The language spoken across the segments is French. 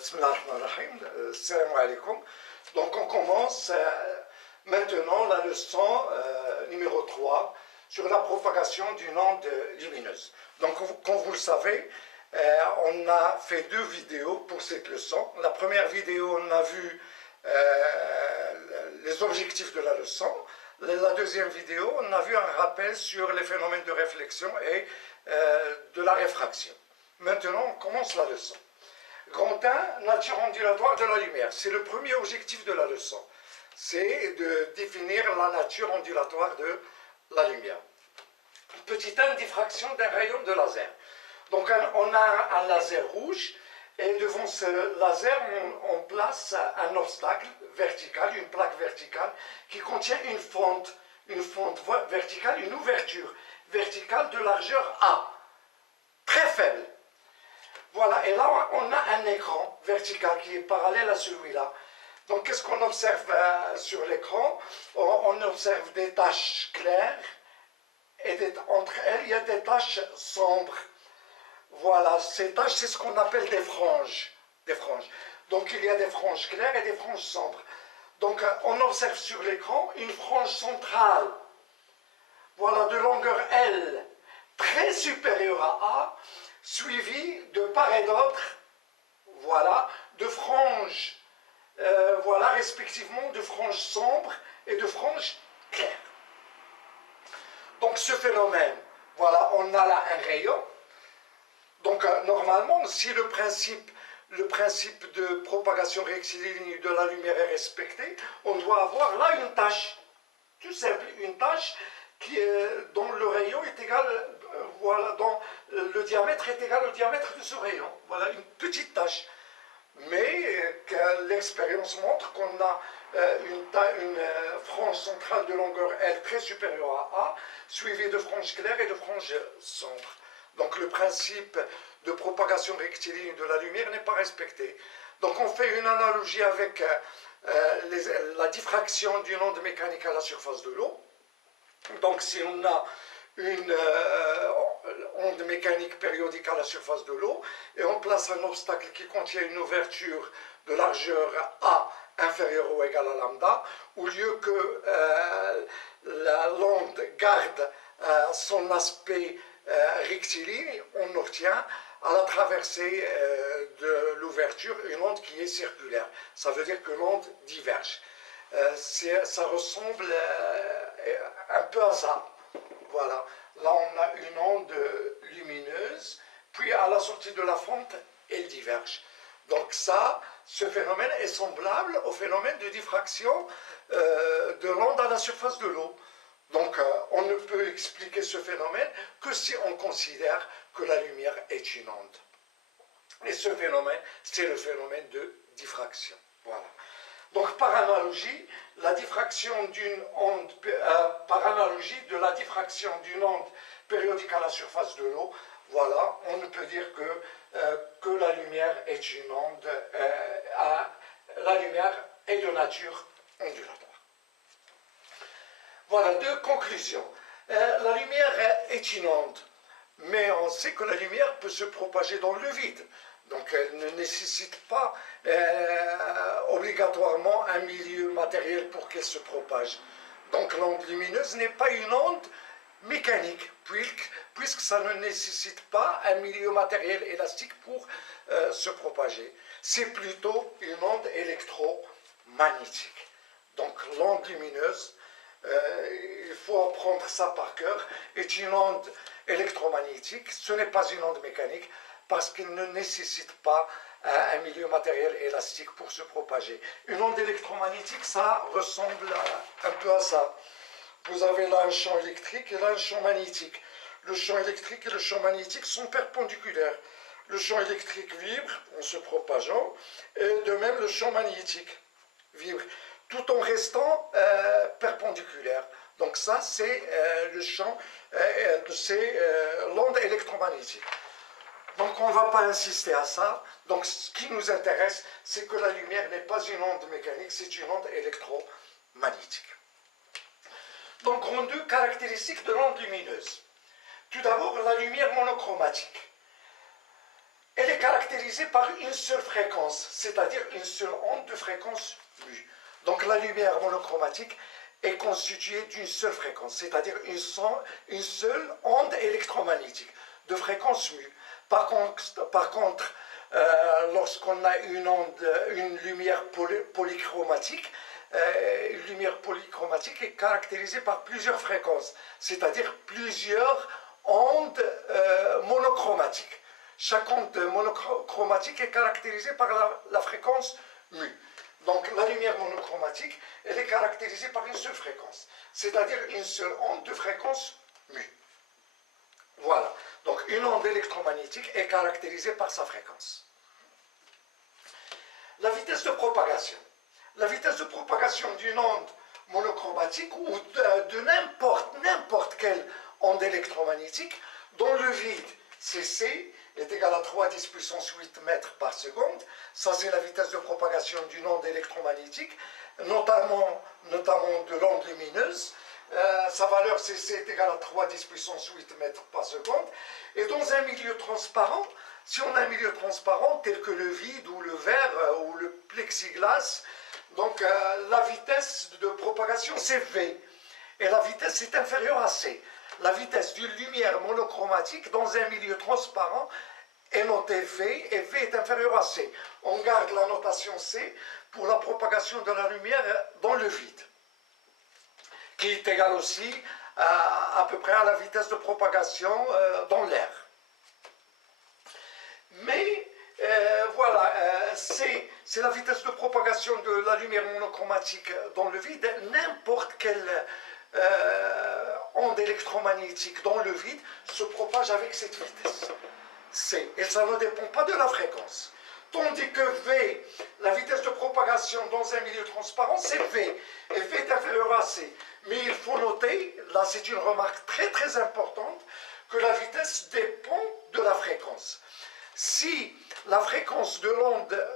Bismillah ar-Rahman ar-Rahim. Salam alaikum. Donc on commence maintenant la leçon numéro 3 sur la propagation d'une onde lumineuse. Donc comme vous le savez, on a fait 2 vidéos pour cette leçon. La première vidéo, on a vu les objectifs de la leçon. La deuxième vidéo, on a vu un rappel sur les phénomènes de réflexion et de la réfraction. Maintenant, on commence la leçon. Grand 1, nature ondulatoire de la lumière. C'est le premier objectif de la leçon. C'est de définir la nature ondulatoire de la lumière. Petit 1, diffraction d'un rayon de laser. Donc on a un laser rouge et devant ce laser, on place un obstacle vertical, une plaque verticale qui contient une fente verticale, une ouverture verticale de largeur A, très faible. Voilà, et là on a un écran vertical qui est parallèle à celui-là. Donc qu'est-ce qu'on observe sur l'écran? On observe des taches claires et entre elles il y a des taches sombres. Voilà, ces taches c'est ce qu'on appelle des franges. Donc il y a des franges claires et des franges sombres. Donc on observe sur l'écran une frange centrale, voilà, de longueur L, très supérieure à A, suivi de part et d'autre, voilà, de franges, voilà, respectivement de franges sombres et de franges claires. Donc ce phénomène, voilà, on a là un rayon. Donc normalement, si le principe de propagation rectiligne de la lumière est respecté, on doit avoir là une tache, tout simple, une tache dont le rayon est égal, voilà, dont le diamètre est égal au diamètre de ce rayon. Voilà, une petite tache. Mais l'expérience montre qu'on a une frange centrale de longueur L très supérieure à A, suivie de franges claires et de franges sombres. Donc le principe de propagation rectiligne de la lumière n'est pas respecté. Donc on fait une analogie avec la diffraction d'une onde mécanique à la surface de l'eau. Donc si on a une onde mécanique périodique à la surface de l'eau et on place un obstacle qui contient une ouverture de largeur A inférieure ou égale à lambda, au lieu que l'onde garde son aspect rectiligne, on obtient à la traversée de l'ouverture une onde qui est circulaire. Ça veut dire que l'onde diverge. Ça ressemble un peu à ça. Voilà, là on a une onde lumineuse, puis à la sortie de la fente, elle diverge. Donc ce phénomène est semblable au phénomène de diffraction de l'onde à la surface de l'eau. Donc on ne peut expliquer ce phénomène que si on considère que la lumière est une onde. Et ce phénomène, c'est le phénomène de diffraction. Voilà. Donc par analogie, la diffraction d'une onde, par analogie de la diffraction d'une onde périodique à la surface de l'eau, voilà, on ne peut dire que la lumière est une onde, la lumière est de nature ondulatoire. Voilà, 2 conclusions. La lumière est une onde, mais on sait que la lumière peut se propager dans le vide. Donc elle ne nécessite pas obligatoirement un milieu matériel pour qu'elle se propage. Donc l'onde lumineuse n'est pas une onde mécanique, puisque ça ne nécessite pas un milieu matériel élastique pour se propager. C'est plutôt une onde électromagnétique. Donc l'onde lumineuse, il faut apprendre ça par cœur, est une onde électromagnétique, ce n'est pas une onde mécanique, parce qu'il ne nécessite pas un milieu matériel élastique pour se propager. Une onde électromagnétique, ça ressemble un peu à ça. Vous avez là un champ électrique et là un champ magnétique. Le champ électrique et le champ magnétique sont perpendiculaires. Le champ électrique vibre en se propageant, et de même le champ magnétique vibre, tout en restant perpendiculaire. Donc ça, c'est le champ, c'est l'onde électromagnétique. Donc on ne va pas insister à ça. Donc ce qui nous intéresse, c'est que la lumière n'est pas une onde mécanique, c'est une onde électromagnétique. Donc en 2 caractéristiques de l'onde lumineuse. Tout d'abord, la lumière monochromatique. Elle est caractérisé par une seule fréquence, c'est-à-dire une seule onde de fréquence mu. Donc la lumière monochromatique est constituée d'une seule fréquence, c'est-à-dire une seule onde électromagnétique de fréquence mu. Par contre, lorsqu'on a une lumière polychromatique, une lumière polychromatique est caractérisée par plusieurs fréquences, c'est-à-dire plusieurs ondes monochromatiques. Chaque onde monochromatique est caractérisée par la fréquence mu. Donc la lumière monochromatique, elle est caractérisée par une seule fréquence, c'est-à-dire une seule onde de fréquence mu. Voilà. Donc une onde électromagnétique est caractérisée par sa fréquence. La vitesse de propagation. La vitesse de propagation d'une onde monochromatique ou de n'importe quelle onde électromagnétique dont le vide Cc est égal à 3 10 puissance 8 mètres par seconde. Ça, c'est la vitesse de propagation d'une onde électromagnétique, notamment de l'onde lumineuse. Sa valeur Cc est égale à 3 10 puissance 8 mètres par seconde. Et dans un milieu transparent, si on a un milieu transparent tel que le vide ou le verre ou le plexiglas, donc la vitesse de propagation c'est V. Et la vitesse est inférieure à C. La vitesse d'une lumière monochromatique dans un milieu transparent est notée V, et V est inférieur à C. On garde la notation C pour la propagation de la lumière dans le vide, qui est égale aussi à peu près à la vitesse de propagation dans l'air. Mais voilà, c'est la vitesse de propagation de la lumière monochromatique dans le vide. N'importe quelle onde électromagnétique dans le vide se propage avec cette vitesse C, et ça ne dépend pas de la fréquence. Tandis que V, la vitesse de propagation dans un milieu transparent, c'est V, et V est inférieur à C. Mais il faut noter, là c'est une remarque très importante, que la vitesse dépend de la fréquence. Si la fréquence de l'onde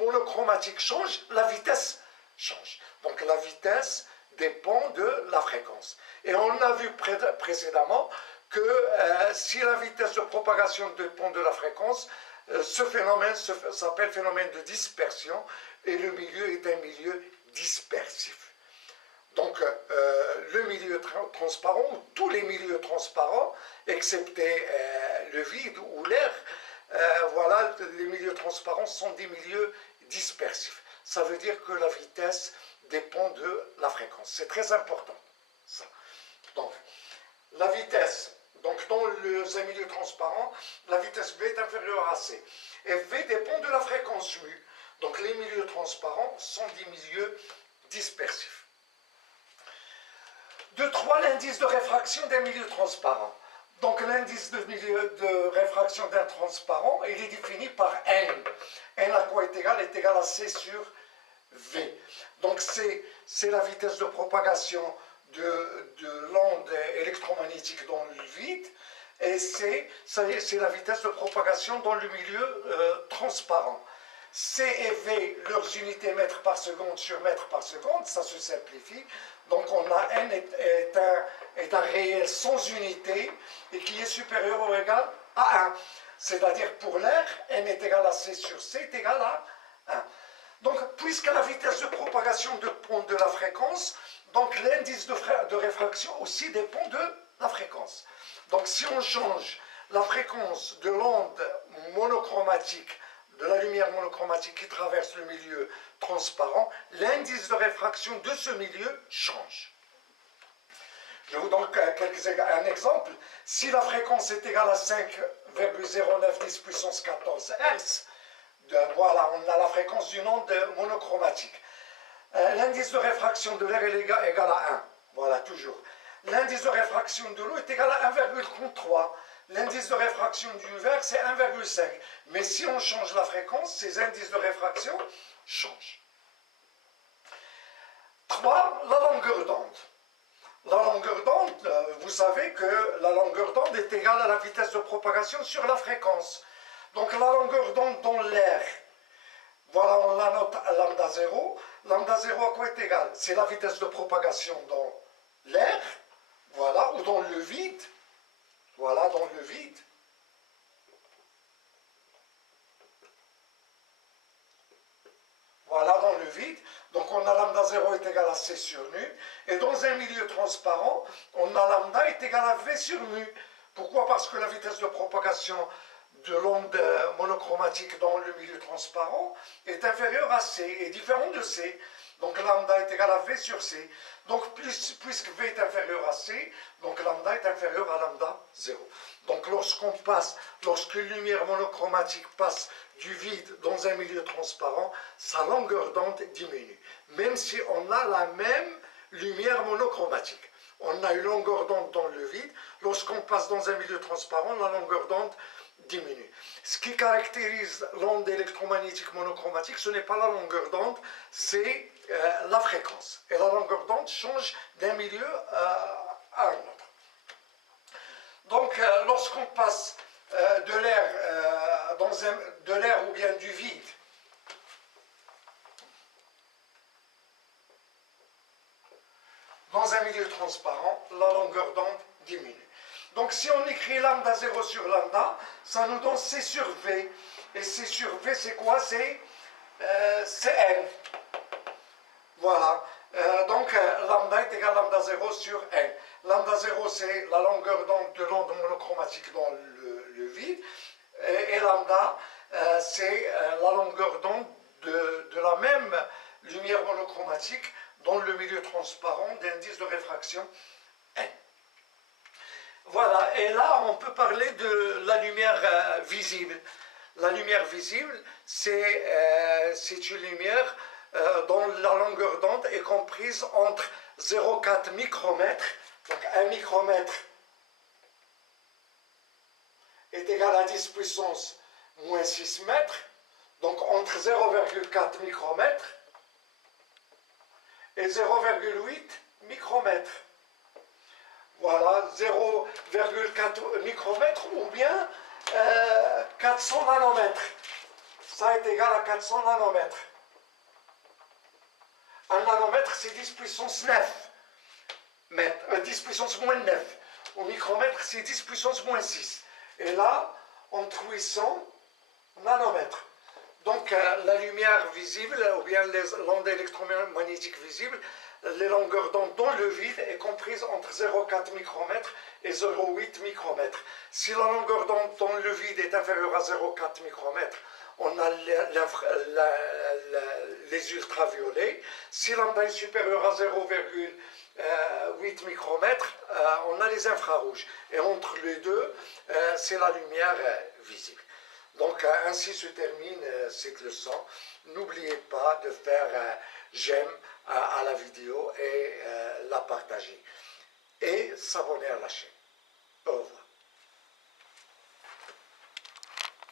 monochromatique change, la vitesse change. Donc la vitesse dépend de la fréquence. Et on a vu précédemment que si la vitesse de propagation dépend de la fréquence, ce phénomène s'appelle phénomène de dispersion, et le milieu est un milieu dispersif. Donc le milieu transparent, ou tous les milieux transparents, excepté le vide ou l'air, voilà, les milieux transparents sont des milieux dispersifs. Ça veut dire que la vitesse dépend de la fréquence. C'est très important, ça. Donc, la vitesse, donc dans un milieu transparent, la vitesse V est inférieure à C. Et V dépend de la fréquence mu. Donc, les milieux transparents sont des milieux dispersifs. 2.3, l'indice de réfraction d'un milieu transparent. Donc, l'indice de réfraction d'un transparent, il est défini par N. N à quoi est égal? Est égal à C sur V. Donc, c'est la vitesse de propagation de l'onde électromagnétique dans le vide, et c'est la vitesse de propagation dans le milieu transparent. C et V, leurs unités mètres par seconde sur mètre par seconde, ça se simplifie. Donc on a N est un réel sans unité et qui est supérieur ou égal à 1. C'est-à-dire pour l'air, N est égal à C sur C est égal à 1. Donc, puisque la vitesse de propagation dépend de la fréquence, donc l'indice de réfraction aussi dépend de la fréquence. Donc, si on change la fréquence de l'onde monochromatique, de la lumière monochromatique qui traverse le milieu transparent, l'indice de réfraction de ce milieu change. Je vous donne un exemple. Si la fréquence est égale à 5,0910 puissance 14 Hz, voilà, on a la fréquence d'une onde monochromatique. L'indice de réfraction de l'air est égal à 1. Voilà, toujours. L'indice de réfraction de l'eau est égal à 1,33. L'indice de réfraction du verre, c'est 1,5. Mais si on change la fréquence, ces indices de réfraction changent. 3. La longueur d'onde. La longueur d'onde, vous savez que la longueur d'onde est égale à la vitesse de propagation sur la fréquence. Donc la longueur d'onde dans l'air, voilà, on la note à lambda 0. Lambda 0 à quoi est égal? C'est la vitesse de propagation dans l'air, voilà, ou dans le vide. Voilà, dans le vide. vide. Donc on a lambda 0 est égal à C sur nu. Et dans un milieu transparent, on a lambda est égal à V sur mu. Pourquoi? Parce que la vitesse de propagation de l'onde monochromatique dans le milieu transparent est inférieure à C, est différente de C. Donc lambda est égal à V sur C. Donc puisque V est inférieur à C, donc lambda est inférieur à lambda 0. Donc lorsque une lumière monochromatique passe du vide dans un milieu transparent, sa longueur d'onde diminue. Même si on a la même lumière monochromatique. On a une longueur d'onde dans le vide. Lorsqu'on passe dans un milieu transparent, la longueur d'onde diminue. Ce qui caractérise l'onde électromagnétique monochromatique, ce n'est pas la longueur d'onde, c'est la fréquence. Et la longueur d'onde change d'un milieu à un autre. Donc, lorsqu'on passe de l'air ou bien du vide dans un milieu transparent, la longueur d'onde diminue. Donc si on écrit lambda 0 sur lambda, ça nous donne C sur V. Et C sur V, c'est quoi? C'est N. Voilà. Donc lambda est égal à lambda 0 sur N. Lambda 0, c'est la longueur d'onde de l'onde monochromatique dans le vide. Et lambda, c'est la longueur d'onde de la même lumière monochromatique dans le milieu transparent d'indice de réfraction N. Voilà, et là on peut parler de la lumière visible. La lumière visible, c'est une lumière dont la longueur d'onde est comprise entre 0,4 micromètres, donc 1 micromètre est égal à 10 puissance moins 6 mètres, donc entre 0,4 micromètres et 0,8 micromètres. Voilà, 0,4 micromètres ou bien 400 nanomètres. Ça est égal à 400 nanomètres. Un nanomètre, c'est 10 puissance 9. 10 puissance moins 9. Au micromètre, c'est 10 puissance moins 6. Et là, entre 800 nanomètres. Donc, la lumière visible, ou bien l'onde électromagnétique visible, les longueurs d'onde dans le vide est comprise entre 0,4 micromètres et 0,8 micromètres. Si la longueur d'onde dans le vide est inférieure à 0,4 micromètres, on a les ultraviolets. Si lambda est supérieur à 0,8 micromètres, on a les infrarouges. Et entre les deux, c'est la lumière visible. Donc ainsi se termine cette leçon. N'oubliez pas de faire j'aime à la vidéo et la partager. Et s'abonner à la chaîne. Au revoir.